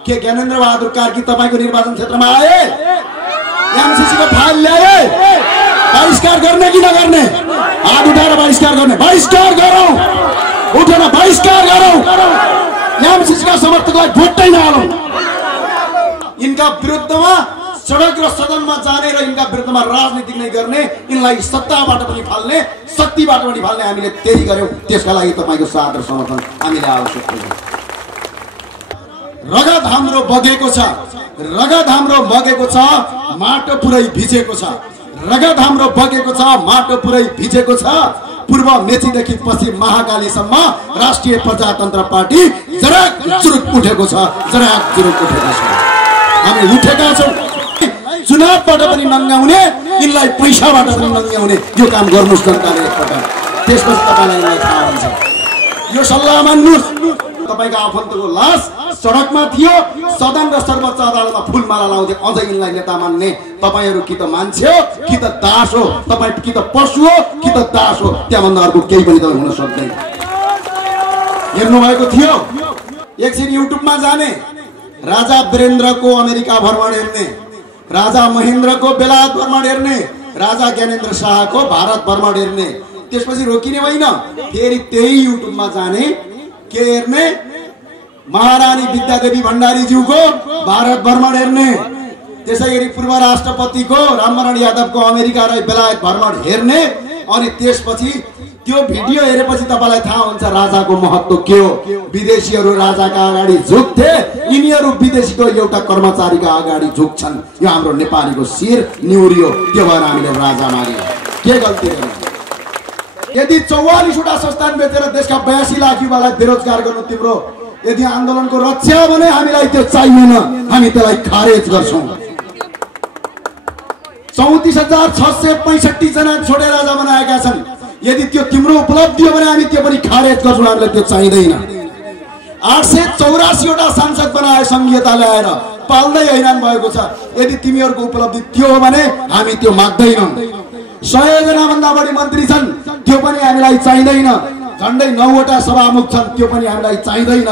के ज्ञानेन्द्र बहादुर कार्की तपाईको निर्वाचन क्षेत्रमा आए, एमसीसी को फाइल ल्याए, बहिष्कार गर्ने कि नगर्ने? हात उठाएर बहिष्कार गर्ने। बहिष्कार गरौं, उठेर बहिष्कार गरौं। एमसीसी का समर्थकलाई भोटै नहालौं। इनका विरुद्धमा सडक र सदनमा जाने र इनका विरुद्धमा राजनीति नै गर्ने, इनलाई सत्ताबाट पनि फाल्ने, शक्तिबाट पनि फाल्ने हामीले त्यही गर्यौं। त्यसका लागि तपाईको साथ र समर्थन हामीले आवश्यक छ। रगत हाम्रो बगेको छ, रगत हाम्रो बगेको छ, माटो पुरै भिजेको छ। रगत हाम्रो बगेको छ, माटो पुरै भिजेको छ। पूर्व मेचीदेखि पश्चिम महाकालीसम्म राष्ट्रिय प्रजातन्त्र पार्टी जराक जुरुक उठेको छ, जराक जुरुक उठेको छ। हामी उठेका छौं। चुनावबाट पनि नङ्गाउने, यिनलाई पैसाबाट पनि नङ्गाउने यो काम गर्नुस् जनताले एकपटक। त्यसपछि तपाईलाई थाहा हुन्छ। यो सल्लाह मान्नुस्। तपाईको आफन्तको लास सडकमा थियो, सदन र सर्वोच्च अदालतमा फूलमाला लाउँदै अझै यिनलाई नेता मान्ने। तपाईहरु कि त मान्छे हो कि त दास हो, तपाई कि त पशु हो कि त दास हो, त्यहाँभन्दा अर्को केही पनि त हुन सक्दैन। हेर्नु भएको थियो एकछिन युट्युबमा जाने, राजा वीरेन्द्रको अमेरिका भ्रमण हेर्ने, राजा महेन्द्रको बेलायत भ्रमण हेर्ने, राजा ज्ञानेन्द्र शाहको भारत भ्रमण हेर्ने। त्यसपछि रोकिने होइन, फेरि त्यही युट्युबमा जाने, के हेर्ने? महारानी विद्यादेवी भण्डारीज्यूको भारत भ्रमण हेर्ने। त्यसैगरी पूर्व राष्ट्रपतिको रामनारायण यादवको अमेरिका र बेलायत भ्रमण हेर्ने। अनि त्यसपछि त्यो भिडियो हेरेपछि तपाईलाई थाहा हुन्छ राजाको महत्व के हो। विदेशीहरू राजाका अगाडि झुक्थे, यिनीहरू विदेशीको एउटा कर्मचारीका अगाडि झुक्छन्। यो हाम्रो नेपालीको शिर निहुरियो, त्यो भएर हामीले राजा माग्यौं। के गल्ती गर्यौं? यदि 44 वटा संस्थान बेचेर देशका 82 लाख युवालाई बेरोजगार गर्नु तिम्रो यदि आन्दोलनको रक्षा भने हामीलाई त्यो चाहिएन, हामी त्यसलाई खारेज गर्छौं। 34,665 जना छोडेर राजा बनाएका छन्। यदि त्यो तिम्रो उपलब्धि हो भने हामी त्यो पनि खारेज गर्छौं, हामीलाई त्यो चाहिँदैन। 884 वटा सांसद बनाए संघीयता ल्याएर, पाल्दै हैरान भएको छ। यदि तिमीहरूको उपलब्धि त्यो हो भने हामी त्यो माग्दैनौं। 100 जना भन्दा बढी मन्त्री छन्, त्यो पनि हामीलाई चाहिँदैन। झन्डै 9 वटा सभामुख छन्, त्यो पनि हामीलाई चाहिँदैन।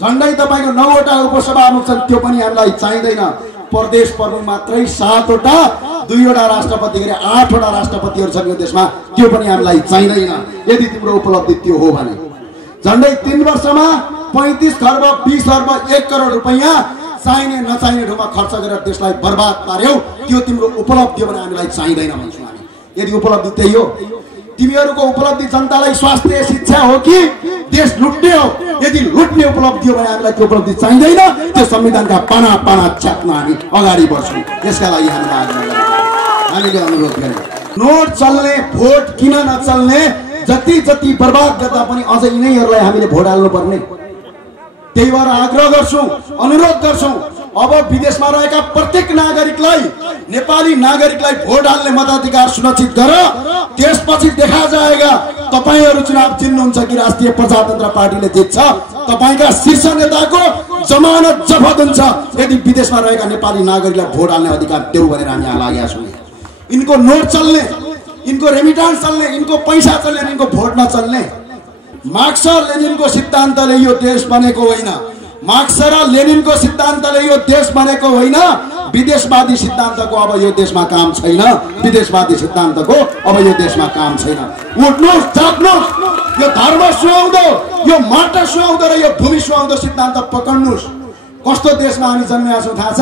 झन्डै तपाईको 9 वटा उपसभामुख छन्, त्यो पनि हामीलाई चाहिँदैन। प्रदेश प्रमुख मात्रै 7 वटा, 2 वटा राष्ट्रपति गरी 8 वटा राष्ट्रपतिहरू छन् यो देशमा, त्यो पनि हामीलाई चाहिँदैन। यदि तिम्रो उपलब्धि त्यो हो भने झन्डै 3 वर्षमा 35 खर्ब 20 अर्ब 1 करोड रुपैयाँ चाहिने नचाहिने ठाउँमा खर्च गरेर देशलाई बर्बाद पार्यौ, त्यो तिम्रो उपलब्धि हो भने हामीलाई चाहिँदैन भन्छौँ हामी। यदि उपलब्धि त्यही हो, तिमीहरूको उपलब्धि जनतालाई स्वास्थ्य शिक्षा हो कि देश लुट्ने हो? यदि लुट्ने उपलब्धि हो भने हामीलाई त्यो उपलब्धि चाहिँदैन। त्यो संविधानका पाना पाना च्याप्न हामी अगाडि बढ्छौँ। यसका लागि हामीले अनुरोध गर्यौं, नोट चल्ने, भोट किन नचल्ने, जति जति बर्बाद गर्दा पनि अझ यिनीहरूलाई हामीले भोट हाल्नु पर्ने। त्यही भएर आग्रह गर्छौं, अनुरोध गर्छौं, अब विदेशमा रहेका प्रत्येक नागरिकलाई, नेपाली नागरिकलाई भोट हाल्ने मताधिकार सुनिश्चित गर। त्यसपछि देखा जाएगा तपाईहरु चुनाव जित्नुहुन्छ कि राष्ट्रिय प्रजातन्त्र पार्टीले जित्छ। तपाईका शीर्ष नेताको जमानत जफत हुन्छ यदि विदेशमा रहेका नेपाली नागरिकलाई भोट हाल्ने अधिकार देऊ भनेर हामी लागेका छौं। इनको नोट चल्ने, इनको रेमिटान्स चल्ने, इनको पैसा चल्ने, इनको भोट नचल्ने। मार्क्स र लेनिनको सिद्धान्तले यो देश बनेको होइन। मार्क्स र लेनिनको सिद्धान्तले यो देश बनेको होइन। विदेशवादी सिद्धान्तको अब यो देशमा काम छैन। विदेशवादी सिद्धान्तको अब यो देशमा काम छैन। उठ्नुस्, जाग्नुस्, यो धर्म सुहाउँदो, यो माटा सुहाउँदो र यो भूमि सुहाउँदो सिद्धान्त पकड्नुस्। कस्तो देशमा हामी जन्मेका छौं थाहा छ?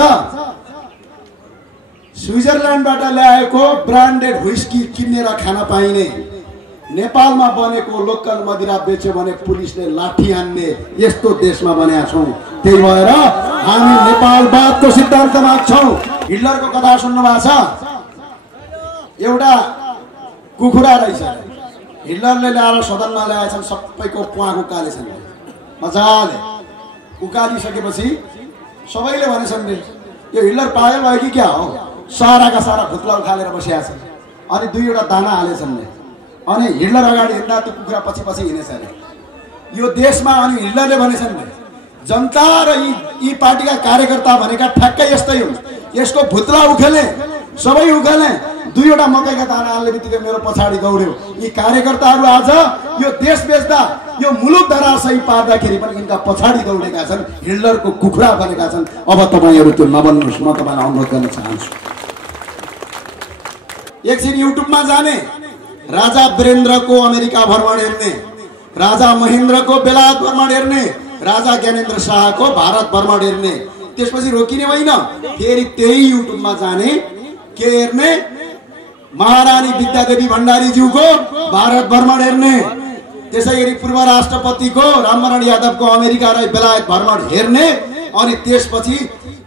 स्विजरल्यान्डबाट ल्याएको ब्रान्डेड व्हिस्की किनेर खान पाइने, नेपालमा बनेको लोकल मदिरा बेच्यो भने पुलिसले लाठी हान्ने, यस्तो देशमा बनेका छौं। त्यही भएर हामी नेपालवादको सिद्धान्त माग्छौं। हिटलरको कथा सुन्नु भएको छ? एउटा कुखुरा रहेछ, हिटलरले ल्याएर सदनमा ल्याएछन्, सबैको प्वाख उकालेछन्। मजाले उकालिसकेपछि सबैले भनेछन् रे यो हिटलर पागल भयो कि क्या हो, साराका सारा भुत्ला उखालेर बसिया छन्। अनि 2 वटा दाना हालेछन् रे। अनि हिटलर अगाडि हिँड्दा त्यो कुखुरा पछि पछि हिँडेछ अरे यो देशमा। अनि हिटलरले भनेछन् जनता र यी पार्टीका कार्यकर्ता भनेका ठ्याक्कै यस्तै हुन्। यसको भुत्ला उखेले, सबै उखेले, दुईवटा मकैका दाना हाल्ने बित्तिकै मेरो पछाडि दौड्यो। यी कार्यकर्ताहरू आज यो देश बेच्दा यो मुलुक धराशयी पार्दाखेरि पनि यिनका पछाडि दौडेका छन्, हिटलरको कुखुरा बनेका छन्। अब तपाईहरु त्यो नबन्नुस्, म तपाईलाई अनुरोध गर्न चाहन्छु। एकछिन युट्युबमा जाने, राजा वीरेन्द्रको अमेरिका भ्रमण हेर्ने, राजा महेन्द्रको बेलायत भ्रमण हेर्ने, राजा ज्ञानेन्द्र शाहको भारत भ्रमण हेर्ने, त्यसपछि रोकिने होइन, फेरि त्यही युट्युबमा जाने, के हेर्ने, महारानी विद्यादेवी भण्डारीज्यूको भारत भ्रमण हेर्ने, त्यसैगरी पूर्व राष्ट्रपतिको रामनारायण यादवको अमेरिका र बेलायत भ्रमण हेर्ने। अनि त्यसपछि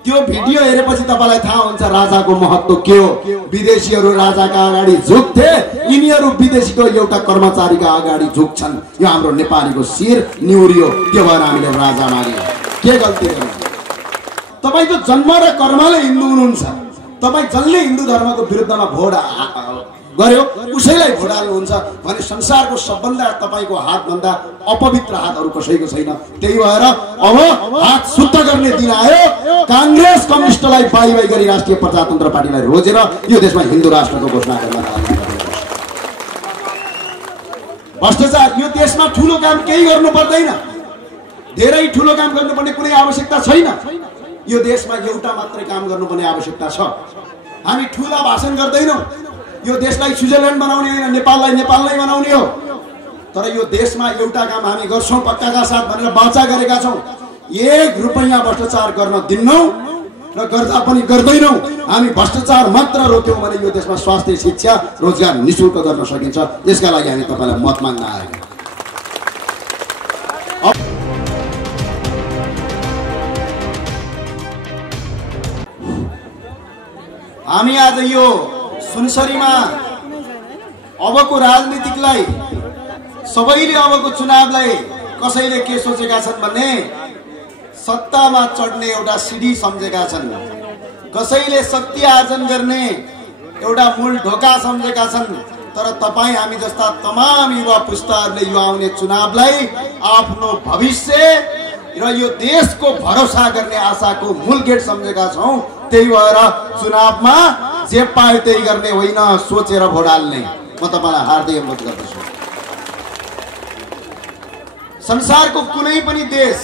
त्यो भिडियो हेरेपछि तपाईलाई थाहा हुन्छ राजाको महत्त्व के हो। विदेशीहरू राजाका अगाडि झुक्थे, यिनीहरू विदेशीको एउटा कर्मचारीका अगाडि झुक्छन्। यो हाम्रो नेपालीको शिर निहुरियो, त्यो भएर हामीले राजा माग्यौं। के गल्ती गर्नु? तपाई त जन्म र कर्मले हिन्दू हुनुहुन्छ, तपाई जसले हिन्दू धर्मको विरुद्धमा भोट गर्यो उसैलाई भोट हाल्नुहुन्छ भने संसारको सबभन्दा तपाईको हातभन्दा अपवित्र हात अरु कसैको छैन। त्यही भएर अब हात शुद्ध गर्ने दिन आयो। कांग्रेस कम्युनिस्टलाई बाई गरी राष्ट्रिय प्रजातन्त्र पार्टीलाई रोजेर यो देशमा हिन्दू राष्ट्रको घोषणा गर्न थाल्नु। भ्रष्टाचार यो देशमा ठूलो काम केही गर्नु पर्दैन, धेरै ठूलो काम गर्नुपर्ने कुनै आवश्यकता छैन। यो देशमा एउटा मात्रै काम गर्नुपर्ने आवश्यकता छ। हामी ठूला भाषण गर्दैनौं, यो देशलाई स्विजरल्यान्ड बनाउने हैन, नेपाललाई नेपाल नै बनाउने हो। तर यो देशमा एउटा काम हामी गर्छौं पक्काका साथ भनेर वाचा गरेका छौं। 1 रुपैयाँ भ्रष्टाचार गर्न दिन्नौ र गर्दा पनि गर्दैनौ। हामी भ्रष्टाचार मात्र रोक्यौं भने यो देशमा स्वास्थ्य, शिक्षा, रोजगार निशुल्क गर्न सकिन्छ। यसका लागि हामी तपाईलाई मत माग्न आएका। हामी आज यो सुनसरीमा अबको राजनीतिकलाई, सबैले अबको चुनावलाई कसैले के सोचेका छन् भने सत्तामा चढ्ने एउटा सिडी सम्झेका छन्, कसैले शक्ति आर्जन गर्ने एउटा मूल ढोका सम्झेका छन्। तर तपाई हामी जस्ता तमाम युवा पुस्ताहरूले यो आउने चुनावलाई आफ्नो भविष्य र यो देशको भरोसा गर्ने आशाको मूल गेट सम्झेका छौं। त्यही भएर चुनावमा जे पाए त्यही गर्ने होइन, सोचेर भोट हाल्ने। म तपाईलाई हार्दिक अनुरोध गर्दछु। संसारको कुनै पनि देश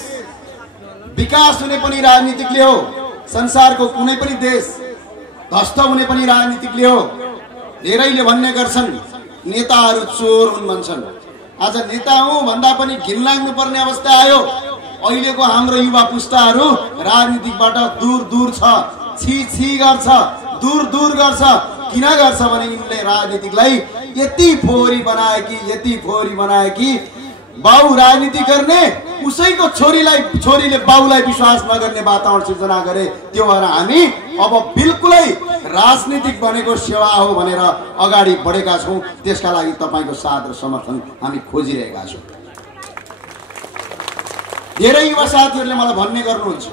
विकास हुने पनि राजनीतिकले हो, संसारको कुनै पनि देश ध्वस्त हुने पनि राजनीतिकले हो। धेरैले भन्ने गर्छन् नेताहरू चोर हुन् भन्छन्। आज नेता हुँ भन्दा पनि घिन लाग्नु पर्ने अवस्था आयो। अहिलेको हाम्रो युवा पुस्ताहरू राजनीतिबाट दूर दूर छ, छी छी गर्छ, दूर दूर गर्छ। किन गर्छ भने यिनले राजनीतिकलाई यति फोहोरी बनाए कि बाउ राजनीति गर्ने उसैको छोरीले बाउलाई विश्वास नगर्ने वातावरण सृजना गरे। त्यो भएर हामी अब बिल्कुलै राजनीतिक भनेको सेवा हो भनेर अगाडि बढेका छौं। त्यसका लागि तपाईको साथ र समर्थन हामी खोजिरहेका छौं। धेरै युवा साथीहरूले मलाई भन्ने गर्नुहुन्छ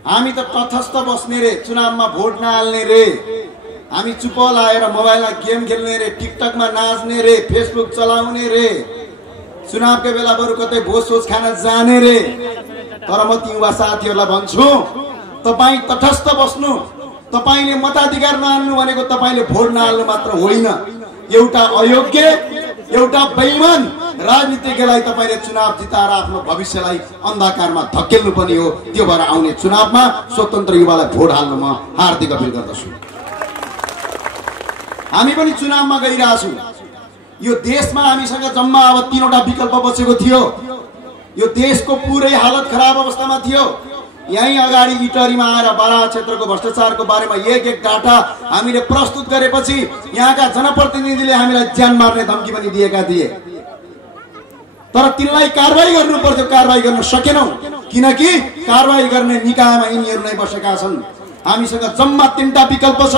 हामी त तटस्थ बस्ने रे, चुनावमा भोट नहाल्ने रे, हामी चुप लाएर मोबाइलमा गेम खेल्ने रे, टिकटकमा नाच्ने रे, फेसबुक चलाउने रे, चुनावको बेला बरु कतै भोज खान जाने रे। तर म ती युवा साथीहरूलाई भन्छु तपाई तटस्थ बस्नु। तपाईले मताधिकार नहाल्नु भनेको तपाईले भोट नहाल्नु मात्र होइन, एउटा अयोग्य, एउटा बेइमान राजनीतिज्ञलाई तपाईले चुनाव जिताएर आफ्नो भविष्यलाई अन्धकारमा धकेल्नु पनि हो। त्यो भएर आउने चुनावमा स्वतन्त्र युवालाई भोट हाल्न म हार्दिक अपील गर्दछु। हामी पनि चुनावमा गइरहेछौँ। यो देशमा हामीसँग जम्मा अब 3वटा विकल्प बचेको थियो। यो देशको पुरै हालत खराब अवस्थामा थियो। यही अगाडि इटरीमा आएर बारा क्षेत्रको भ्रष्टाचारको बारेमा एक डाटा हामीले प्रस्तुत गरेपछि यहाँका जनप्रतिनिधिले हामीलाई ज्यान मार्ने धम्की पनि दिएका थिए। तर तिनलाई कारबाही गर्नु पर्थ्यो, कारबाही गर्न सकेनौं किनकि कारबाही गर्ने निकायमा यिनीहरू नै बसेका छन्। हामीसँग जम्मा 3टा विकल्प छ।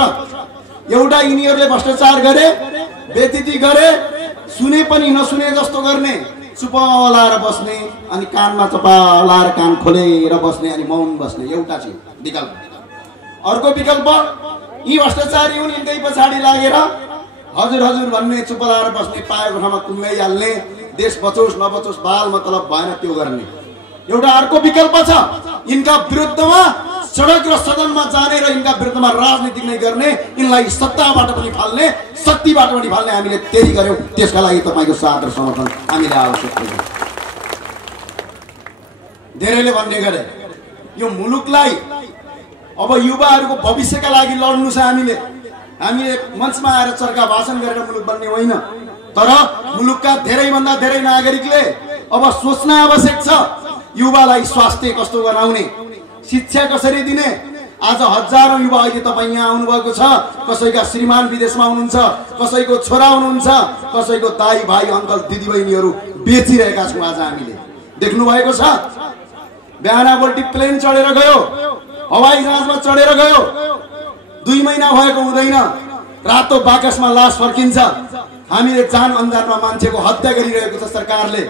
एउटा यिनीहरूले भ्रष्टाचार गरे, बेइज्जती गरे, सुने पनि नसुने जस्तो गर्ने, चुप लाएर बस्ने, अनि कानमा चपा लाएर कान खोलेर बस्ने, अनि मौन बस्ने। एउटा चाहिँ विकल्प। अर्को विकल्प यी भ्रष्टाचारी हुन्, यिनकै पछाडि लागेर हजुर हजुर भन्ने, चुप लाएर बस्ने, पाएको ठाउँमा कुम्लै हाल्ने, देश बचोस् नबचोस् बाल मतलब भएन त्यो गर्ने। एउटा अर्को विकल्प छ, यिनका विरुद्धमा सडक र सदनमा जाने र यिनका विरुद्धमा राजनीति नै गर्ने, यिनलाई सत्ताबाट पनि फाल्ने, शक्तिबाट पनि फाल्ने हामीले त्यही गर्यौं। त्यसका लागि तपाईको साथ र समर्थन हामीले आवश्यक छ। धेरैले भन्ने गरे यो मुलुकलाई अब युवाहरूको भविष्यका लागि लड्नु छ। हामीले मञ्चमा आएर चर्का भाषण गरेर मुलुक बन्ने होइन, तर मुलुकका धेरैभन्दा धेरै नागरिकले अब सोच्न आवश्यक छ युवालाई स्वास्थ्य कस्तो बनाउने, शिक्षा कसरी दिने। आज हजारौं युवा अहिले तपाईँ यहाँ आउनुभएको छ। कसैका श्रीमान विदेशमा हुनुहुन्छ, कसैको छोरा हुनुहुन्छ, कसैको दाइ भाइ अङ्कल दिदी बहिनीहरू बेचिरहेका छौँ। आज हामीले देख्नु भएको छ, बिहानपट्टि प्लेन चढेर गयो, हवाई जहाजमा चढेर गयो, 2 महिना भएको हुँदैन रातो बाकसमा लास फर्किन्छ। हामीले जान अन्जानमा मान्छेको हत्या गरिरहेको छ सरकारले।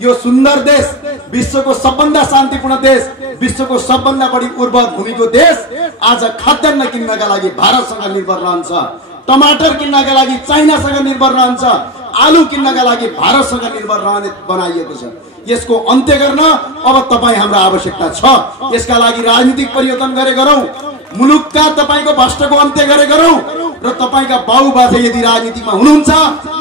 यो सुन्दर देश, विश्वको सबभन्दा शान्तिपूर्ण देश, विश्वको सबभन्दा बढी उर्वर भूमिको देश आज खाद्यान्न किन्नका लागि भारतसँग निर्भर रहन्छ, टमाटर किन्नका लागि चाइनासँग निर्भर रहन्छ, आलु किन्नका लागि भारतसँग निर्भर रहने बनाइएको छ। यसको अन्त्य गर्न अब तपाईँ हाम्रो आवश्यकता छ। यसका लागि राजनीतिक परिवर्तन गरे गरौँ, मुलुकका तपाईको भ्रष्टको अन्त्य गरे गरौँ र तपाईका बाबुबाजे यदि राजनीतिमा हुनुहुन्छ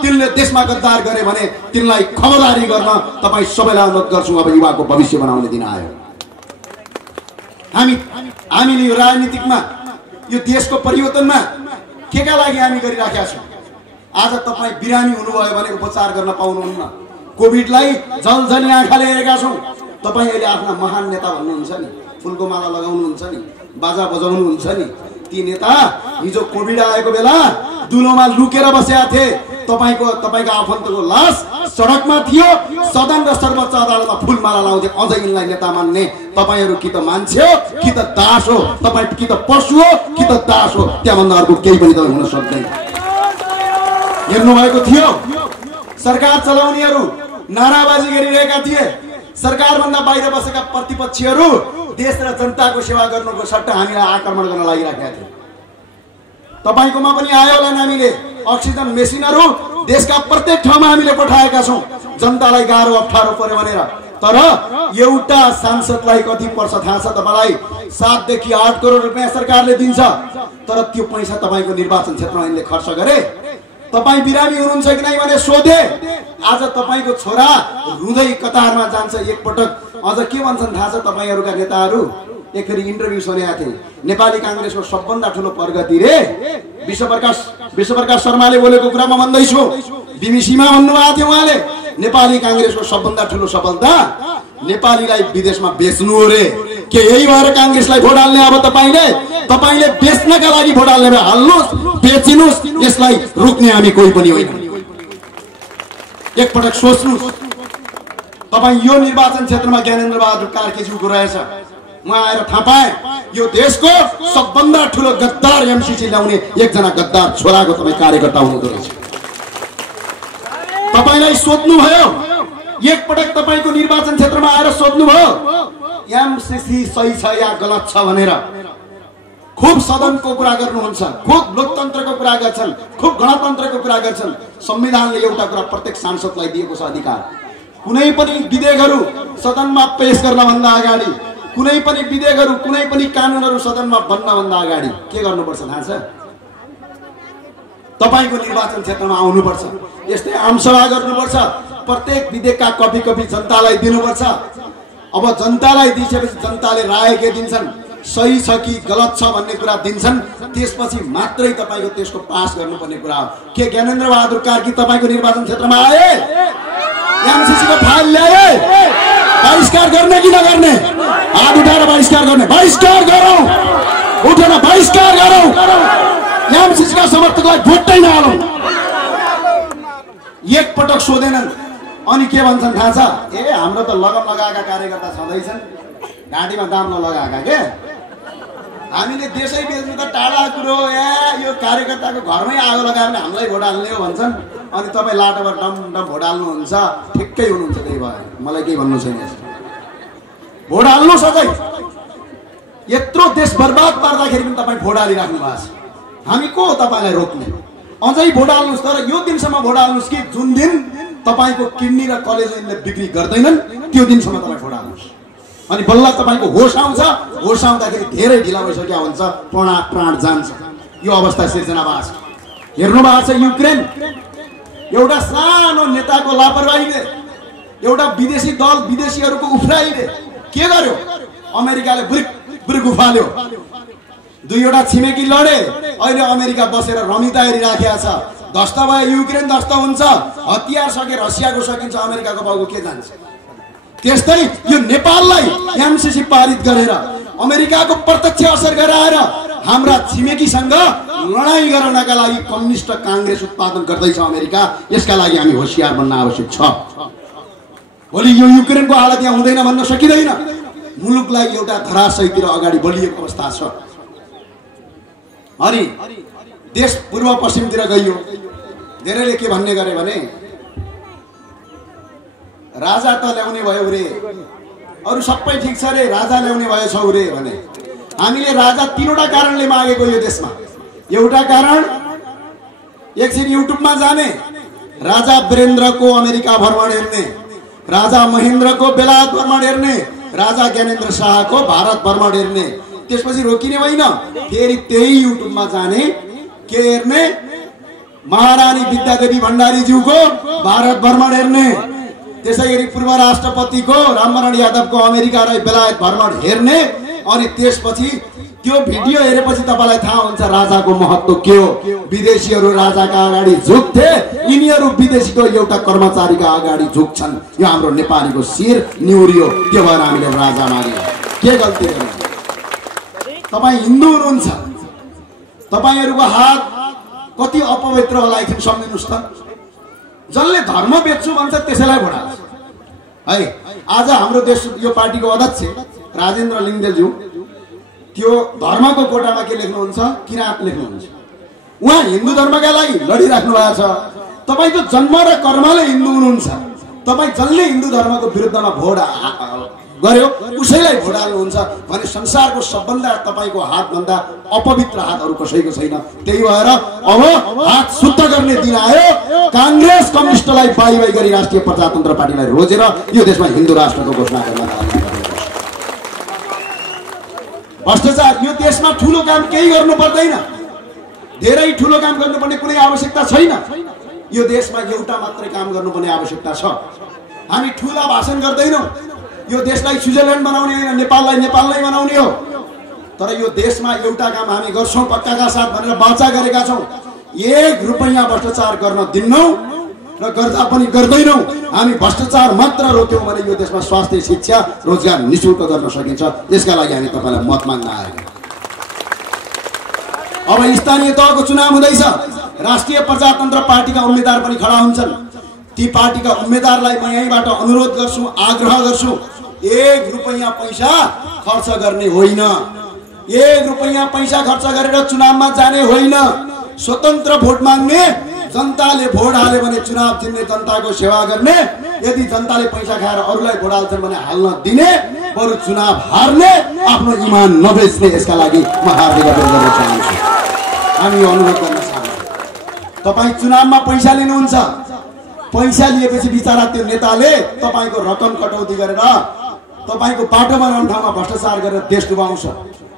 तिनले देशमा गद्दार गरे भने तिनलाई खबरदारी गर्न तपाईँ सबैलाई अनुरोध गर्छु। अब युवाको भविष्य बनाउने दिन आयो। हामीले यो राजनीतिकमा, यो देशको परिवर्तनमा केका लागि हामी गरिराखेका छौँ। आज तपाईँ बिरामी हुनुभयो भने उपचार गर्न पाउनुहुन्न। कोभिडलाई जलजली आँखाले हेरेका छौँ। तपाईँ अहिले आफ्ना महान नेता भन्नुहुन्छ नि, फुलको माला लगाउनुहुन्छ नि, बाजा बजाउनुहुन्छ नि, ती नेता हिजो कोभिड आएको बेला दुलोमा लुकेर बसेका थिए। तपाईका आफन्तको लास सडकमा थियो, सदन र सर्वोच्च अदालतमा फुलमाला लाउँथे। अझै यिनलाई नेता मान्ने तपाईहरू कि त मान्छे हो कि त दास हो, तपाईँ कि त पशु हो कि त दास हो, त्यहाँभन्दा अर्को केही पनि तपाईँ हुन सक्दैन। हेर्नु भएको थियो सरकार चलाउनेहरू नाराबाजी गरिरहेका थिए। सरकारभन्दा बाहिर बसेका प्रतिपक्षीहरू देश र जनताको सेवा गर्नुको सट्टा हामीलाई आक्रमण गर्न लागिरहेका थिए। तपाईकोमा पनि आयो होला, हामीले अक्सिजन मेसिनहरू देशका प्रत्येक ठाउँमा हामीले पठाएका छौँ जनतालाई गाह्रो अप्ठ्यारो पर्यो भनेर। तर एउटा सांसदलाई कति पर्छ थाहा छ तपाईलाई? 7 देखि 8 करोड रुपैयाँ सरकारले दिन्छ। तर त्यो पैसा तपाईको निर्वाचन क्षेत्रमा यिनले खर्च गरे। तपाईँ बिरामी हुनुहुन्छ कि नै भने सोधे। आज तपाईको छोरा रुँदै कतारमा जान्छ एकपटक। अझ के भन्छन् थाहा छ तपाईहरुका नेताहरू? एकखेरी इन्टरभ्यु सुनेका थिए, नेपाली कांग्रेसको सबभन्दा ठुलो प्रगति रे विश्वप्रकाश शर्माले बोलेको कुरा म भन्दैछु। बीबीसीमा भन्नुभएको थियो उहाँले, नेपाली कांग्रेसको सबभन्दा ठुलो सफलता नेपालीलाई विदेशमा बेच्नु हो रे। के यही भएर कांग्रेसलाई भोट हाल्ने? अब तपाईले बेच्नका लागि भोट हाल्ने भए हाल्नुस्, बेचिनुस्, यसलाई रोक्ने हामी कोही पनि होइन। एकपटक सोच्नुस्। तपाई यो निर्वाचन क्षेत्रमा ज्ञानेन्द्र बहादुर कार्कीज्यूको रहेछ। उहाँ आएर थाहा पाए यो देशको सबभन्दा ठुलो गद्दार एमसीसी ल्याउने एकजना गद्दार छोराको तपाई कार्यकर्ता हुनुहुँदो रहेछ। तपाईलाई सोध्नु भयो, एकपटक तपाईको निर्वाचन क्षेत्रमा आएर सोध्नु भयो एमसीसी सही छ या गलत छ भनेर। खूब सदनको कुरा गर्नुहुन्छ, खूब लोकतन्त्रको कुरा गर्छन्, खूब गणतन्त्रको कुरा गर्छन्। संविधानले एउटा कुरा प्रत्येक सांसदलाई दिएको छ अधिकार। कुनै पनि विधेयकहरू सदनमा पेश गर्न भन्दा अगाडि, कुनै पनि विधेयकहरू, कुनै पनि कानुनहरू सदनमा बन्न भन्दा अगाडि के गर्नुपर्छ थाहा छ? तपाईको निर्वाचन क्षेत्रमा आउनुपर्छ, यस्तै आमसभा गर्नुपर्छ, प्रत्येक विधेयकका कपी जनतालाई दिनुपर्छ। अब जनतालाई दिएपछि जनताले राय के दिन्छन्, सही छ कि गलत छ भन्ने कुरा दिन्छन्, त्यसपछि मात्रै तपाईको त्यसको पास गर्नुपर्ने कुरा हो। के ज्ञानेन्द्र बहादुर कार्की तपाईको निर्वाचन क्षेत्रमा आए? एमसीसी को फाइल ल्याए? बहिष्कार गर्ने कि नगर्ने? हात उठाएर बहिष्कार गर्ने। बहिष्कार गरौँ, उठेर बहिष्कार गरौँ। एमसीसी का समर्थकलाई भोटै नहालौँ। एकपटक सोधेनन्। अनि के भन्छन् थाहा छ? ए हाम्रो त लगम लगाएका कार्यकर्ता छँदैछन्, घाँटीमा दाम नलगाएका के? हामीले देशै बेच्नु त टाढा कुरो। यो कार्यकर्ताको घरमै आगो लगायो भने हामीलाई भोट हाल्ने हो भन्छन्। अनि तपाईँ लाटोमा डम भोट हाल्नुहुन्छ, ठिक्कै हुनुहुन्छ। त्यही भएर मलाई केही भन्नु छैन। भोट हाल्नु सधैँ। यत्रो देश बर्बाद पार्दाखेरि पनि तपाईँ भोट हालिराख्नु भएको छ। हामी को हो तपाईँलाई रोक्ने? अझै भोट हाल्नुहोस्, तर यो दिनसम्म भोट हाल्नुहोस् कि जुन दिन तपाईको किडनी र कलेजोइनले बिक्री गर्दैनन् त्यो दिनसम्म तपाईँ भोट हाल्नुहोस्। अनि बल्ल तपाईको होस आउँछ। होस आउँदाखेरि धेरै ढिला भइसक्यो हुन्छ, प्राण जान्छ। यो अवस्था सिर्जना भएको छ। हेर्नु भएको छ युक्रेन, एउटा सानो नेताको लापरवाहीले, एउटा विदेशी दल विदेशीहरूको उफ्राइले के गर्यो? अमेरिकाले बुरिक उफाल्यो। दुईवटा छिमेकी लडे, अहिले अमेरिका बसेर रमिता हेरिराखेको छ। ध्वस्त भयो युक्रेन, ध्वस्त हुन्छ। हतियार सके रसियाको सकिन्छ, अमेरिकाको बाउको के जान्छ? त्यस्तै यो नेपाललाई एमसीसी पारित गरेर अमेरिकाको प्रत्यक्ष असर गराएर हाम्रा छिमेकीसँग लडाई गराउनका लागि कम्युनिस्ट कांग्रेस उत्पादन गर्दैछ अमेरिका। यसका लागि हामी होशियार बन्न आवश्यक छ। भोलि यो युक्रेनको हालत यहाँ हुँदैन भन्न सकिँदैन। मुलुकलाई एउटा धराशयीतिर अगाडि बढिएको अवस्था छ। अनि देश पूर्व पश्चिमतिर गइयो। धेरैले के भन्ने गरे भने राजा त ल्याउने भयो रे, अरु सबै ठीक छ रे, राजा ल्याउने भयो छौ रे भने। हामीले राजा तीनवटा कारणले मागेको यो देशमा। एउटा कारण एकछिन युट्युबमा जाने, राजा वीरेन्द्रको अमेरिका भ्रमण हेर्ने, राजा महेन्द्रको बेलायत भ्रमण हेर्ने, राजा ज्ञानेन्द्र शाहको भारत भ्रमण हेर्ने। त्यसपछि रोकिने होइन, फेरि त्यही युट्युबमा जाने, के हेर्ने? महारानी विद्यादेवी भण्डारीज्यूको भारत भ्रमण हेर्ने। त्यसैगरी पूर्व राष्ट्रपतिको रामनारायण यादवको अमेरिका र बेलायत भ्रमण हेर्ने। अनि त्यसपछि त्यो भिडियो हेरेपछि तपाईलाई थाहा हुन्छ राजाको महत्व के हो। विदेशीहरू राजाका अगाडि झुक्थे, यिनीहरू विदेशीको एउटा कर्मचारीका अगाडि झुक्छन्। यो हाम्रो नेपालीको शिर निहुरियो। त्यो भएर हामीले राजा माग्यौं। के गल्ती गर्नु? तपाई हिन्दू हुनुहुन्छ, तपाईहरुको हात कति अपवित्र होला एकछिन सम्झिनुस् त। जसले धर्म बेच्छु भन्छ त्यसैलाई भोट हाल्छ है। आज हाम्रो देश यो पार्टीको अध्यक्ष राजेन्द्र लिङ्गदेलज्यू त्यो धर्मको कोटामा के लेख्नुहुन्छ? किराँत लेख्नुहुन्छ। उहाँ हिन्दू धर्मका लागि लडिराख्नु भएको छ। तपाई त जन्म र कर्मले हिन्दू हुनुहुन्छ। तपाई जसले हिन्दू धर्मको विरुद्धमा भोट गर्यो उसैलाई भोट हाल्नुहुन्छ भने संसारको सबभन्दा तपाईको हातभन्दा अपवित्र हात अरु कसैको छैन। त्यही भएर अब हात शुद्ध गर्ने दिन आयो। कांग्रेस कम्युनिस्टलाई बाई बाई गरी राष्ट्रिय प्रजातन्त्र पार्टीलाई रोजेर यो देशमा हिन्दू राष्ट्रको घोषणा गर्न थाल्नु। भ्रष्टाचार यो देशमा ठूलो काम केही गर्नु पर्दैन, धेरै ठूलो काम गर्नुपर्ने कुनै आवश्यकता छैन। यो देशमा एउटा मात्रै काम गर्नुपर्ने आवश्यकता छ। हामी ठूला भाषण गर्दैनौं। यो देशलाई स्विजरल्यान्ड बनाउने होइन, नेपाललाई नेपाल नै बनाउने हो। तर यो देशमा एउटा काम हामी गर्छौं पक्काका साथ भनेर वाचा गरेका छौं। 1 रुपैयाँ भ्रष्टाचार गर्न दिन्नौ र गर्दा पनि गर्दैनौ। हामी भ्रष्टाचार मात्र रोक्यौं भने यो देशमा स्वास्थ्य, शिक्षा, रोजगार निशुल्क गर्न सकिन्छ। त्यसका लागि हामी तपाईलाई मत माग्न आएका। अब स्थानीय तहको चुनाव हुँदैछ। राष्ट्रिय प्रजातन्त्र पार्टीका उम्मेदवार पनि खडा हुन्छन्। ती पार्टीका उम्मेदवारलाई म यहीँबाट अनुरोध गर्छु, आग्रह गर्छु, 1 रुपैयाँ पैसा खर्च गर्ने होइन। 1 रुपैयाँ पैसा खर्च गरेर चुनावमा जाने होइन। स्वतन्त्र भोट माग्ने, जनताले भोट हाले भने चुनाव जित्ने, जनताको सेवा गर्ने। यदि जनताले पैसा खाएर अरूलाई भोट हाल्छन् भने हाल्न दिने, बरु चुनाव हार्ने, आफ्नो इमान नबेच्ने। यसका लागि म हार्दिक अनुरोध गर्न चाहन्छु। हामी यो अनुरोध गर्न चाहन्छौँ। तपाई चुनावमा पैसा लिनुहुन्छ, पैसा लिएपछि बिचारा त्यो नेताले तपाईको रकम कटौती गरेर तपाईको बाटो बनाउने ठाउँमा भ्रष्टाचार गरेर देश डुबाउँछ।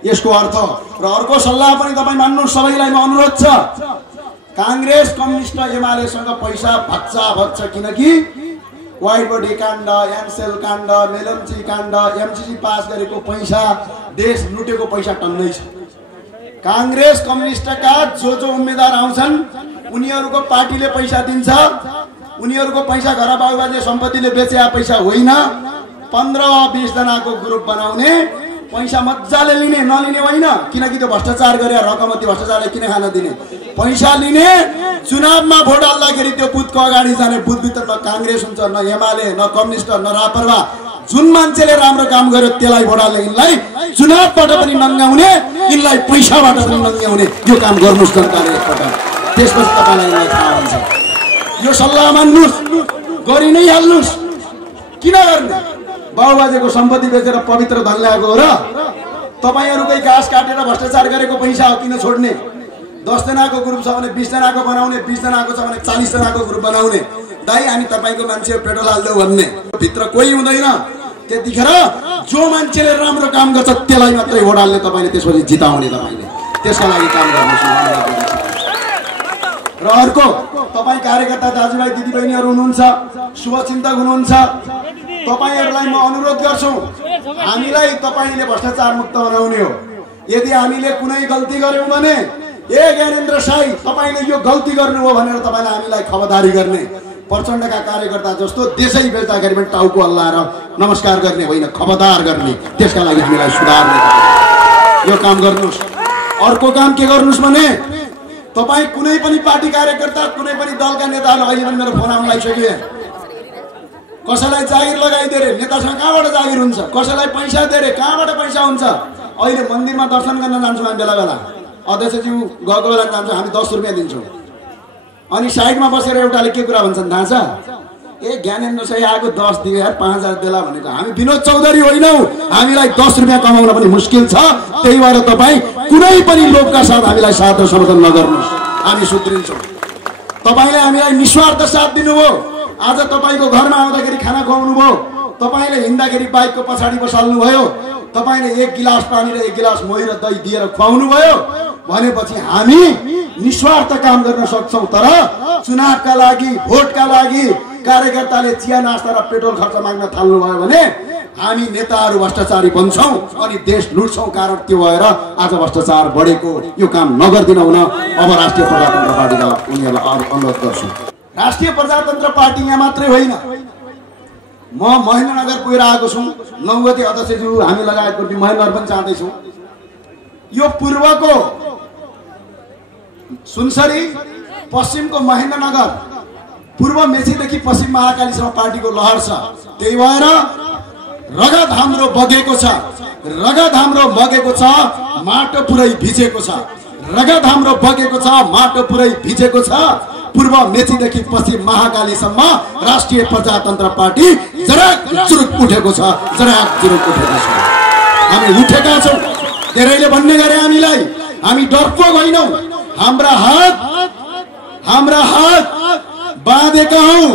यसको अर्थ र अर्को सल्लाह पनि तपाई मान्नु, सबैलाई म अनुरोध छ। कांग्रेस, कम्युनिस्ट, एमालेसँग पैसा भच्छ किनकि व्हाइट बॉडी काण्ड, एमसेल काण्ड, मेलम्ची काण्ड, एमसीसी पास गरेको पैसा, देश लुटेको पैसा टन्नै छ। कांग्रेस कम्युनिस्टका जो उम्मेदवार आउँछन् उनीहरूको पार्टीले पैसा दिन्छ। उनीहरूको पैसा घर बाबुबाजे सम्पत्तिले बेचेका पैसा होइन। 15-20 जनाको ग्रुप बनाउने, पैसा मजाले लिने, नलिने होइन। किनकि त्यो भ्रष्टाचार गरे रकमती भ्रष्टाचारले किन खान दिने? पैसा लिने, चुनावमा भोट हाल्दाखेरि त्यो बुथको अगाडि जाने, बुथभित्र न कांग्रेस हुन्छ, न एमाले, न कम्युनिस्ट, न रापरवा। जुन मान्छेले राम्रो काम गर्यो त्यसलाई भोट हाल्ने, यिनलाई चुनावबाट पनि नङ्गाउने, यिनलाई पैसाबाट पनि नङ्गाउने। यो काम गर्नुस् जनताले एकपटक। त्यसपछि तपाईलाई यिनलाई थाहा हुन्छ। यो सल्लाह मान्नुस्, गरि नै हाल्नुस्। किन गर्ने? बाबुबाजेको सम्पत्ति बेचेर पवित्र धन ल्याएको हो र? तपाईहरुकै घाँस काटेर भ्रष्टाचार गरेको पैसा हो, किन छोड्ने? 10 जनाको ग्रुप छ भने 20 जनाको बनाउने, 20 जनाको छ भने 40 जनाको ग्रुप बनाउने। दाइ हामी तपाईको मान्छे पेट्रोल हाल्देऊ भन्ने, भित्र कोही हुँदैन। त्यतिखेर जो मान्छेले राम्रो काम गर्छ त्यसलाई मात्रै भोट हाल्ने तपाईले, त्यसपछि जिताउने तपाईले। त्यसका लागि काम गर्नुहोस्। र अर्को तपाई कार्यकर्ता दाजुभाइ दिदीबहिनीहरू हुनुहुन्छ, शुभचिन्तक हुनुहुन्छ, तपाईहरुलाई म अनुरोध गर्छु, हामीलाई तपाईले भ्रष्टाचार मुक्त बनाउने हो। यदि हामीले कुनै गल्ती गर्यौं भने ए ज्ञानेन्द्र साई तपाईले यो गल्ती गर्नुभयो भनेर तपाईले हामीलाई खबरदारी गर्ने, प्रचण्डका कार्यकर्ता जस्तो देशै बेच्दाखेरि पनि टाउको हल्लाएर नमस्कार गर्ने होइन, खबरदार गर्ने। त्यसका लागि हामीलाई सुधार्ने यो काम गर्नुस्। अर्को काम के गर्नुस् भने तपाई कुनै पनि पार्टी कार्यकर्ता, कुनै पनि दलका नेताहरूले अहिले पनि मेरो फोन आउन लागिसक्यो। कसैलाई जागिर लगाइदिए रे, नेतासँग कहाँबाट जागिर हुन्छ, कसैलाई पैसा दिए रे, कहाँबाट पैसा हुन्छ। अहिले मन्दिरमा दर्शन गर्न जान्छौँ हामी बेला बेला, अध्यक्षज्यू गएको बेला जान्छौँ, हामी 10 रुपियाँ दिन्छौँ। अनि साइडमा बसेर एउटाले के कुरा भन्छन् थाहा छ, ए ज्ञानेन्द्र साई आएको 10 दियो यार, 5000 देला भनेको। हामी विनोद चौधरी होइनौ, हामीलाई 10 रुपियाँ कमाउन पनि मुस्किल छ। त्यही भएर तपाई कुनै पनि लोकका साथ हामीलाई साथ र समर्थन नगर्नुस्, हामी सुध्रिन्छौँ। तपाईले हामीलाई निस्वार्थ साथ दिनुभयो। आज तपाईको घरमा आउँदाखेरि खाना खुवाउनु भयो, तपाईले हिँड्दाखेरि बाइकको पछाडि बसाल्नु भयो, तपाईले 1 गिलास पानी र 1 गिलास मही र दही दिएर खुवाउनु भयो भनेपछि हामी निस्वार्थ काम गर्न सक्छौं। तर चुनावका लागि, भोटका लागि कार्यकर्ताले चिया नास्ता र पेट्रोल खर्च माग्न थाल्नु भयो भने हामी नेताहरू भ्रष्टाचारी बन्छौं अनि देश लुट्छौं। कारण त्यो भएर आज भ्रष्टाचार बढेको यो काम नगर्दिन हुन अब राष्ट्रिय प्रजातन्त्र पार्टीका उनीहरूलाई अनुरोध गर्छु। राष्ट्रिय प्रजातन्त्र पार्टी यहाँ मात्रै होइन, म महेन्द्रनगर पुगेर आएको छु। 9 गते अध्यक्षज्यू हामी लगायतको महेन्द्रनगर पनि जाँदैछौँ। यो पूर्वको सुनसरी, पश्चिमको महेन्द्रनगर, पूर्व मेचीदेखि पश्चिम महाकालीसम्म पार्टीको लहर छ। त्यही भएर रगत हाम्रो बगेको छ, रगत हाम्रो बगेको छ, माटो पुरै भिजेको छ, रगत हाम्रो बगेको छ, माटो पुरै भिजेको छ। पूर्व मेचीदेखि पश्चिम महाकालीसम्म राष्ट्रिय प्रजातन्त्र पार्टी जराक जुरुक उठेको छ, जराक जुरुक उठेको छ। हामी उठेका छौँ। धेरैले भन्ने गरे हामीलाई, हामी डरपोक होइनौँ, हाम्रा हात बाँधेका हौँ,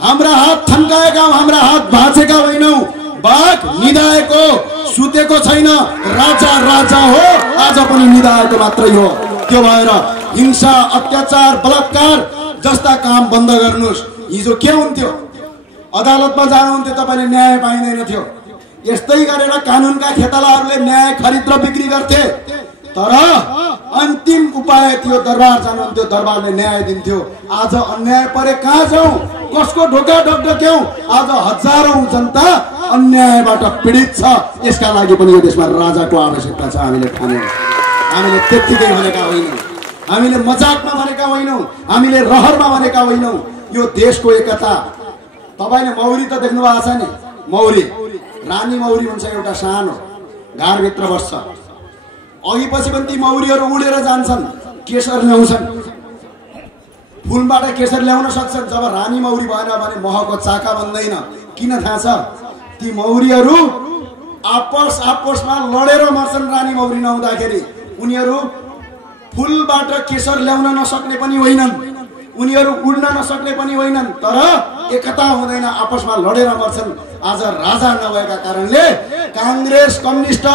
हाम्रा हात थन्काएका हौँ, हाम्रा हात भाँचेका होइनौँ। बाघ निदाएको सुतेको छैन, राजा राजा हो, आज पनि निदाएको मात्रै हो। त्यो भएर हिंसा, अत्याचार, बलात्कार जस्ता काम बन्द गर्नुस्। हिजो के हुन्थ्यो, अदालतमा जानुहुन्थ्यो, तपाईले न्याय पाइँदैन थियो। यस्तै गरेर कानुनका खेतालाहरूले न्याय खरिद र बिक्री गर्थे। तर अन्तिम उपाय थियो दरबार जानुहुन्थ्यो, दरबारले न्याय दिन्थ्यो। आज अन्याय परे कहाँ जाउँ, कसको ढोका ढकढक्यौं? आज हजारौं जनता अन्यायबाट पीडित छ। यसका लागि पनि यो देशमा राजाको आवश्यकता छ। हामीले ठान्यौं, हामीले त्यतिकै भनेका होइनौँ, हामीले मजाकमा भनेका होइनौँ, हामीले रहरमा भनेका होइनौँ। यो देशको एकता। तपाईले मौरी त देख्नु भएको छ नि, मौरी, रानी मौरी हुन्छ, एउटा सानो घरभित्र बस्छ। अघि पछि पनि ती मौरीहरू उडेर जान्छन्, केशर ल्याउँछन्, फुलबाट केशर ल्याउन सक्छन्। जब रानी मौरी भएन भने महको चाका बन्दैन। किन थाहा छ? ती मौरीहरू आपसमा लडेर मर्छन्। रानी मौरी नहुँदाखेरि उनीहरू फुलबाट केशर ल्याउन नसक्ने पनि होइनन्, उनीहरू उड्न नसक्ने पनि होइनन्, तर एकता हुँदैन, आपसमा लडेर मर्छन्। आज राजा नभएका कारणले कांग्रेस, कम्युनिस्ट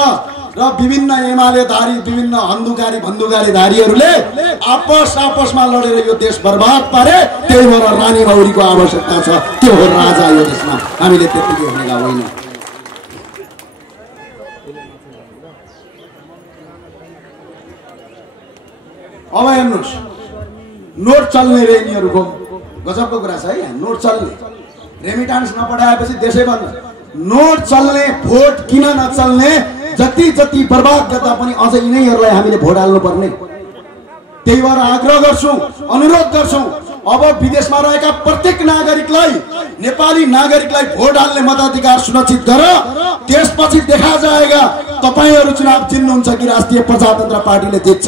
र विभिन्न एमालेधारी, विभिन्न हन्दुकारी भन्दुकारीधारीहरूले आपसमा लडेर यो देश बर्बाद पारे। त्यही भएर रानी मौरीको आवश्यकता छ। त्यो हो राजा यो देशमा। हामीले त्यतिकै भनेका होइनौँ। अब हेर्नुहोस्, नोट चल्ने रे यिनीहरूको गजबको कुरा छ है। नोट चल्ने, रेमिटान्स नपठाएपछि देशै बन्द। नोट चल्ने, भोट किन नचल्ने? जति जति बर्बाद गर्दा पनि अझ यिनीहरूलाई हामीले भोट हाल्नु पर्ने। त्यही भएर आग्रह गर्छौं, अनुरोध गर्छौं, अब विदेशमा रहेका प्रत्येक नागरिकलाई, नेपाली नागरिकलाई भोट हाल्ने मताधिकार सुनिश्चित गर। त्यसपछि देखा जाएगा तपाईहरु चुनाव जित्नुहुन्छ कि राष्ट्रिय प्रजातन्त्र पार्टीले जित्छ।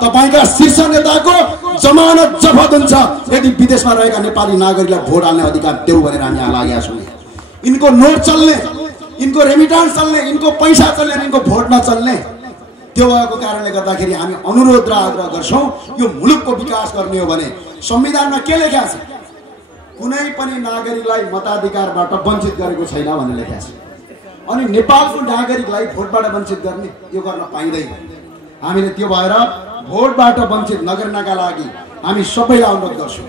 तपाईका शीर्ष नेताको जमानत जफत हुन्छ यदि विदेशमा रहेका नेपाली नागरिकलाई भोट हाल्ने अधिकार देऊ भनेर हामी लागेका छौं। इनको नोट चल्ने, इनको रेमिटान्स चल्ने, इनको पैसा चल्ने, इनको भोट नचल्ने। त्यो भएको कारणले गर्दाखेरि हामी अनुरोध र आग्रह गर्छौं, यो मुलुकको विकास गर्ने हो भने संविधानमा के लेखेको छ? कुनै पनि नागरिकलाई मताधिकारबाट वञ्चित गरेको छैन भनेर लेखेको छ। अनि नेपालको नागरिकलाई भोटबाट वञ्चित गर्ने यो गर्न पाइँदैन। हामीले त्यो भएर भोटबाट वञ्चित नगर्नका लागि हामी सबैलाई अनुरोध गर्छौँ।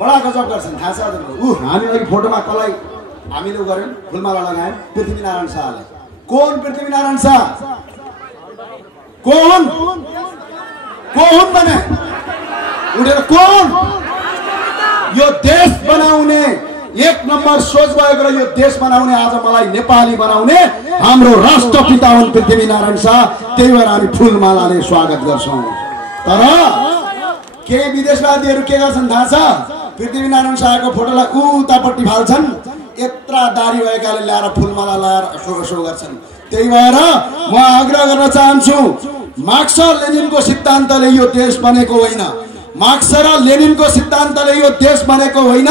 बडा गजब गर्छन् थाहा छ हामी अघि फोटोमा कसलाई हामीले गर्यौँ फुलमाला लगायौँ पृथ्वीनारायण शाहलाई। कौन पृथ्वीनारायण शाह कौन बने उठेर कौन यो देश बनाउने एक नम्बर सोच भएको र यो देश बनाउने आज मलाई नेपाली बनाउने हाम्रो राष्ट्रपिता हुन् पृथ्वीनारायण शाह। त्यही भएर हामी फुलमालाले स्वागत गर्छौँ। तर केही विदेशवादीहरू के गर्छन् थाहा छ? पृथ्वीनारायण शाहको फोटोलाई उतापट्टि फाल्छन्, यत्रा दारी भएकाले ल्याएर फुलमाला लगाएर सो गर्छन्। त्यही भएर म आग्रह गर्न चाहन्छु, मार्क्स र लेनिनको सिद्धान्तले यो देश बनेको होइन, मार्क्स र लेनिनको सिद्धान्तले यो देश बनेको होइन।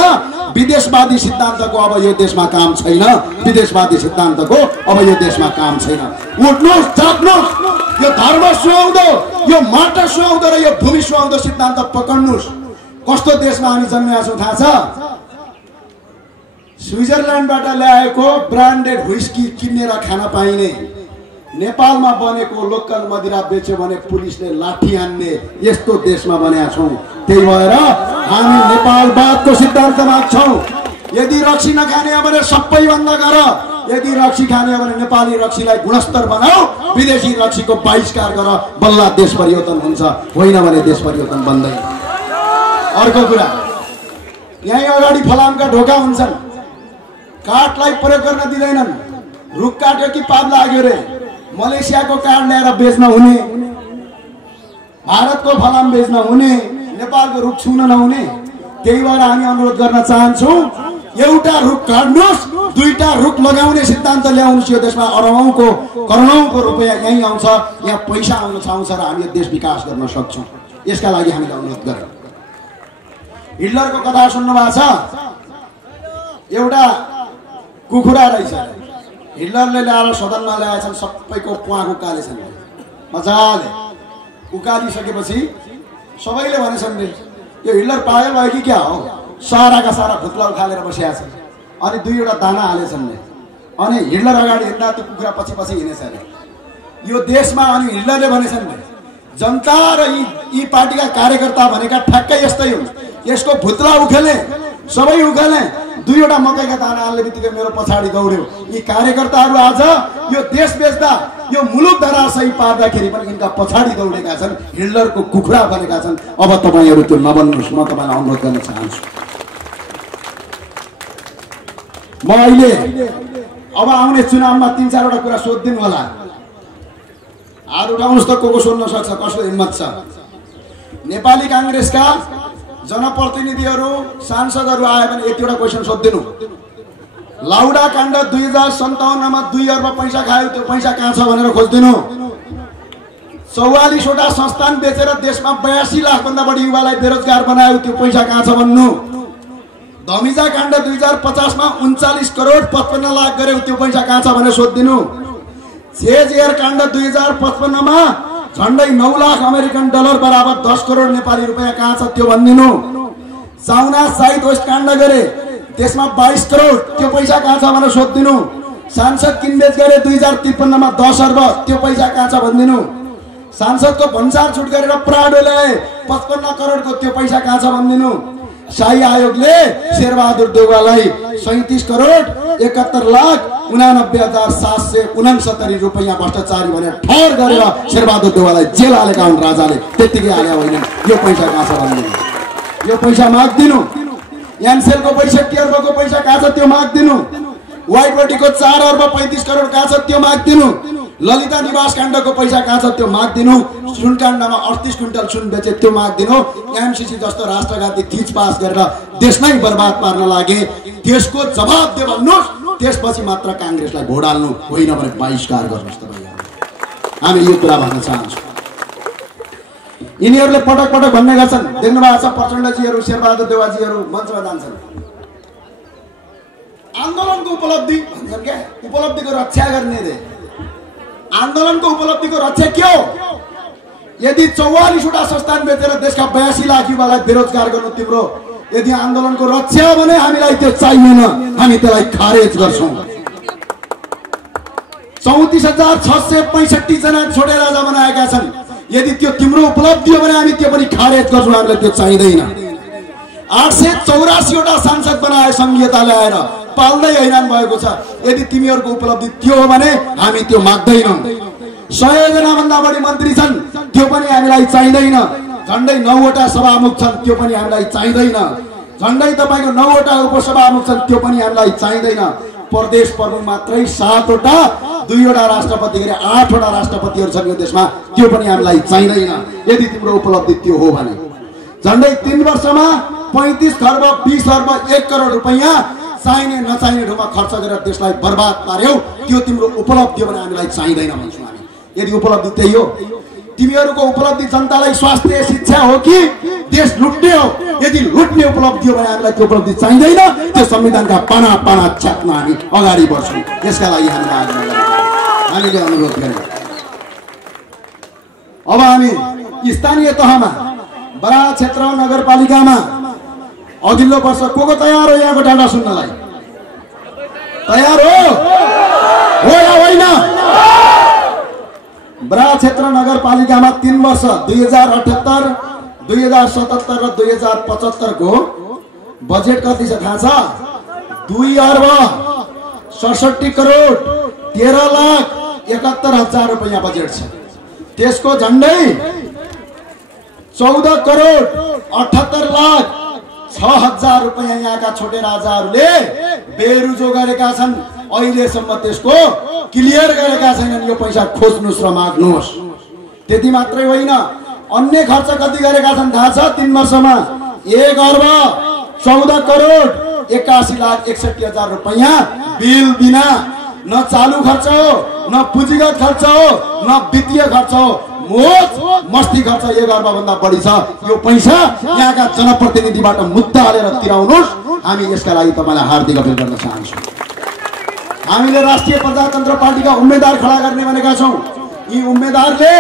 विदेशवादी सिद्धान्तको अब यो देशमा काम छैन, विदेशवादी सिद्धान्तको अब यो देशमा काम छैन। उठ्नुहोस्, जाग्नुहोस्, यो धर्म सुहाउँदो, यो माटा सुहाउँदो र यो भूमि सुहाउँदो सिद्धान्त पकड्नुहोस्। कस्तो देशमा हामी जन्मेका छौँ थाहा छ? स्विजरल्यान्डबाट ल्याएको ब्रान्डेड व्हिस्की किनेर खान पाइने, नेपालमा बनेको लोकल मदिरा बेच्यो भने पुलिसले लाठी हान्ने यस्तो देशमा बनेका छौँ। त्यही भएर हामी नेपालवादको सिद्धान्त माग्छौँ। यदि रक्सी नखाने हो भने सबै बन्द गर, यदि रक्सी खाने हो भने नेपाली रक्सीलाई गुणस्तर बनाऊ, विदेशी रक्सीको बहिष्कार गर, बल्ल देश परिवर्तन हुन्छ, होइन भने देश परिवर्तन बन्दैन। अर्को कुरा, यहीँ अगाडि फलामका ढोका हुन्छन्, काठलाई प्रयोग गर्न दिँदैनन्। रुख काट्यो कि पाप लाग्यो रे, मलेसियाको काठ ल्याएर बेच्न हुने, भारतको फलाम बेच्न हुने, नेपालको रुख छुन नहुने। त्यही भएर हामी अनुरोध गर्न चाहन्छौँ, एउटा रुख काट्नुहोस्, दुईटा रुख लगाउने सिद्धान्त ल्याउनुहोस्। यो देशमा अरबौंको करोडौंको रुपियाँ यहीँ आउँछ, यहाँ पैसा आउन चाहन्छ र हामी यो देश विकास गर्न सक्छौँ। यसका लागि हामीले अनुरोध गर्यौँ। हिटलरको कथा सुन्नु भएको छ? एउटा कुखुरा रहेछ, हिटलरले ल्याएर सदनमा ल्याएछन्, सबैको प्वाख उकालेछन् मजाले। उकालिसकेपछि सबैले भनेछन् रे यो हिटलर पागल भयो कि क्या हो, साराका सारा भुत्ला उखालेर बसिया छन्। अनि दुईवटा दाना हालेछन् रे, अनि हिटलर अगाडि हिँड्दा त्यो कुखुरा पछि पछि हिँडेछ अरे यो देशमा। अनि हिटलरले भनेछन् रे जनता र यी पार्टीका कार्यकर्ता भनेका ठ्याक्कै यस्तै हुन्, यसको भुत्ला उखेले सबै उखेले, दुईवटा मकैका दाना हाल्ने बित्तिकै मेरो पछाडि दौड्यो। यी कार्यकर्ताहरू आज यो देश बेच्दा, यो मुलुक धराशायी पार्दाखेरि पनि यिनका पछाडि दौडेका छन्, हिटलरको कुखुरा बनेका छन्। अब तपाईँहरू त्यो नबन्नुहोस्, म तपाईँलाई अनुरोध गर्न चाहन्छु। म अहिले अब आउने चुनावमा 3-4 वटा कुरा सोधिदिनु होला, हात उठाउनुहोस् त को सोध्न सक्छ, कसको हिम्मत छ। नेपाली कांग्रेसका जनप्रतिनिधिहरू सांसदहरू आए भने यतिवटा क्वेसन सोधिदिनु। लाउडा काण्ड 2057 मा 2 अर्ब पैसा खायो, त्यो पैसा कहाँ छ भनेर खोजिदिनु। 44 वटा संस्थान बेचेर देशमा 82 लाख भन्दा बढी युवालाई बेरोजगार बनायो, त्यो पैसा कहाँ छ भन्नु। धमिजा काण्ड 2050 मा 39 करोड 55 लाख गर्यो, त्यो पैसा कहाँ छ भनेर सोधिदिनु। जेजेआर काण्ड 2055 मा झन्डै 9 लाख अमेरिकन डलर बराबर 10 करोड नेपाली रुपैयाँ कहाँ छ त्यो भनिदिनु। साउना साउथ वेस्ट काण्ड गरे, त्यसमा 22 करोड, त्यो पैसा कहाँ छ भनेर सोधिदिनु। सांसद किनबेच गरे 2053 मा 10 अर्ब, त्यो पैसा कहाँ छ भनिदिनु। सांसदको भन्सार छुट गरेर प्राडो ल्याए 55 करोडको, त्यो पैसा कहाँ छ भनिदिनु। शाही आयोगले शेरबहादुर देउवालाई 37 करोड 71 लाख 89,769 रुपैयाँ भ्रष्टाचारी भनेर ठहर गरेर शेरबहादुर देउवालाई जेल हालेका हुन् राजाले, त्यतिकै हाले होइन। यो पैसा कहाँ छ भनिदिनु, यो पैसा माग्दिनु। एनसेलको 65 अर्बको पैसा कहाँ छ त्यो माग्दिनु। व्हाइट बडीको 4 अर्ब 35 करोड कहाँ छ त्यो माग्दिनु। ललिता निवास काण्डको पैसा कहाँ छ त्यो माग्दिनु। सुन काण्डमा 38 क्विन्टल सुन बेचे, त्यो माग्दिनु। एमसीसी जस्तो राष्ट्रघाती थिच पास गरेर देश नै बर्बाद पार्न लागे, त्यसको जवाब दे भन्नुहोस्। त्यसपछि मात्र कांग्रेसलाई भोट हाल्नु, होइन भने बहिष्कार गर्नुहोस् तपाईहरु। हामी यो कुरा भन्न चाहन्छौँ। यिनीहरूले पटक पटक भन्ने गर्छन्, देख्नु भएको छ प्रचण्डजीहरू, शेरबहादुर देउवाजीहरू मञ्चमा जान्छन्, आन्दोलनको उपलब्धि भन्छन् क्या, उपलब्धिको रक्षा गर्ने दे। आन्दोलनको उपलब्धिको रक्षा के हो? यदि 44 वटा संस्थान बेचेर देशका 82 लाख युवालाई बेरोजगार गर्नु तिम्रो यदि आन्दोलनको रक्षा भने हामीलाई त्यो चाहिएन, हामी त्यसलाई खारेज गर्छौं। 34,665 जना छोटे राजा बनाएका छन्। यदि त्यो तिम्रो उपलब्धि हो भने हामी त्यो पनि खारेज गर्छौं, हामीलाई त्यो चाहिँदैन। 884 वटा सांसद बनाए संघीयता ल्याएर, पाल्दै हैरान भएको छ। यदि तिमीहरूको उपलब्धि त्यो हो भने हामी त्यो माग्दैनौं। 100 जना भन्दा बढी मन्त्री छन्, त्यो पनि हामीलाई चाहिँदैन। झन्डै 9 वटा सभामुख छन्, त्यो पनि हामीलाई चाहिँदैन। झन्डै तपाईको 9 वटा उपसभामुख छन्, त्यो पनि हामीलाई चाहिँदैन। प्रदेश प्रमुख मात्रै 7 वटा, 2 वटा राष्ट्रपति गरे 8 वटा राष्ट्रपतिहरू छन् यो देशमा, त्यो पनि हामीलाई चाहिँदैन। यदि तिम्रो उपलब्धि त्यो हो भने झन्डै 3 वर्षमा 35 खर्ब 20 खर्ब 1 करोड रुपैयाँ चाहिने नचाहिने ठाउँमा खर्च गरेर देशलाई बर्बाद पार्यौ, त्यो तिम्रो उपलब्धि हो भने हामीलाई चाहिँदैन भन्छौँ हामी। यदि उपलब्धि त्यही हो, तिमीहरूको उपलब्धि जनतालाई स्वास्थ्य शिक्षा हो कि देश लुट्ने हो? यदि लुट्ने उपलब्धि हो भने हामीलाई त्यो उपलब्धि चाहिँदैन। त्यो संविधानका पाना पाना च्याप्न हामी अगाडि बढ्छौँ। यसका लागि हामीले अनुरोध गर्छौँ। अब हामी स्थानीय तहमा बराह क्षेत्र नगरपालिकामा अघिल्लो वर्ष को तयार हो यहाँको डाटा सुन्नलाई? तयार हो या होइन? बराह क्षेत्र नगरपालिकामा 3 वर्ष 2078, 2077 र 2075 को बजेट कति छ थाहा छ? 2 अर्ब 67 करोड 13,71,000 रुपैयाँ बजेट छ। त्यसको झन्डै 14 करोड 78,06,000 रुपैयाँ यहाँका छोटे राजाहरूले बेरुजो गरेका छन्। अहिलेसम्म त्यसको क्लियर गरेका छैनन्। यो पैसा खोज्नुस् र माग्नुस्। त्यति मात्रै होइन, अन्य खर्च कति गरेका छन् थाहा छ? 3 वर्षमा 1 अर्ब 14 करोड 81,61,000 रुपैयाँ बिल बिना। न चालु खर्च हो, न पुँजीगत खर्च हो, न वित्तीय खर्च हो, मोज मस्ती खर्च 1 अर्ब भन्दा बढी छ। यो पैसा यहाँका जनप्रतिनिधिबाट मुद्दा हालेर तिराउनुस्। हामी यसका लागि तपाईलाई हार्दिक अपील गर्न चाहन्छौँ। हामीले राष्ट्रिय प्रजातन्त्र पार्टीका उम्मेदवार खडा गर्ने भनेका छौँ। यी उम्मेदवारले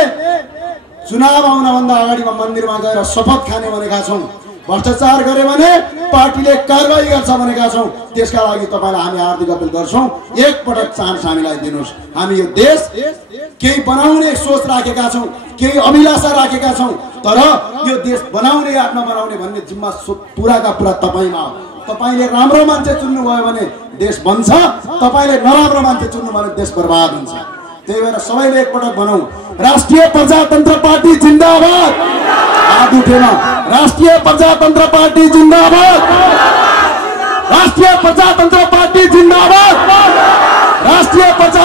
चुनाव आउनभन्दा अगाडिमा मन्दिरमा गएर शपथ खाने भनेका छौँ। भ्रष्टाचार गरे भने पार्टीले कारबाही गर्छ भनेका छौँ। त्यसका लागि तपाईलाई हामी हार्दिक अपील गर्छौँ, एक पटक चान्स हामीलाई दिनुस्। हामी यो देश केही बनाउने सोच राखेका छौँ, केही अभिलाषा राखेका छौँ, तर यो देश बनाउने या नबनाउने भन्ने जिम्मा पुराका पुरा तपाईमा हो। तपाईले राम्रो मान्छे चुन्नु भयो भने देश बन्छ, तपाईले नराम्रो मान्छे चुन्नु भयो भने देश बर्बाद हुन्छ। त्यही भएर सबैले एकपटक भनौँ, राष्ट्रिय प्रजातन्त्र पार्टी जिन्दाबाद। हात उठेन। राष्ट्रिय प्रजातन्त्र पार्टी जिन्दाबाद। राष्ट्रिय प्रजातन्त्र पार्टी जिन्दाबाद। राष्ट्रिय प्रजा